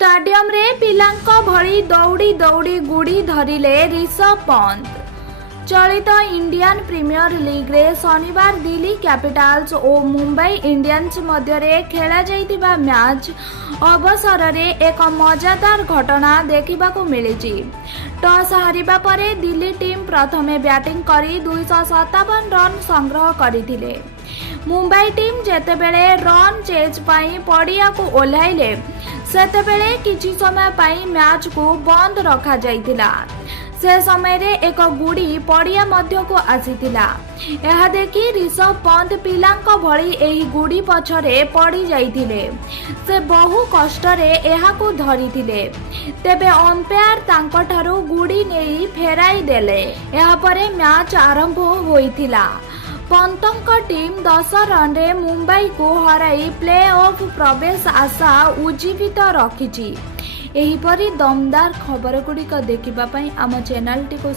Stadium रे पिलांक भली दौड़ी दौड़ी गुड़ी धरिले ऋषभ पंत। चलित इंडियन प्रीमियर लीग रे शनिवार दिल्ली कैपिटल्स और मुंबई इंडियंस मध्य खेला जाइतिबा मैच अवसर रे एक मजादार घटना देखिबाकू मिली। टॉस हारिबा परे दिल्ली टीम प्रथमे बैटिंग करी 257 रन संग्रह करथिले। मुंबई टीम जेतेबेले रन चेज पाई पड़िया को ओह्लाइले सेतेबेले किछि समय पाई मैच को बंद रखा जाइतिला। से समय रे एक गुड़ी पड़िया मध्य को आसीतिला। यह देखि ऋषभ पंत पिलांक भली एही गुड़ी पछरे पड़ी जाइतिले। से बहु कष्टरे एहाकू धरिथिले, तेबे अंपायर तांकठारू गुड़ी नेई फेराई देले। एहा परे मैच आरंभ होइतिला। पंतଙ୍କ टीम 10 रन रे मुंबई को हराई प्ले ऑफ प्रवेश आशा उज्जीवित रखिछि। एहीपरि दमदार खबर गुड़िक देखिबा पई आम चैनल टी को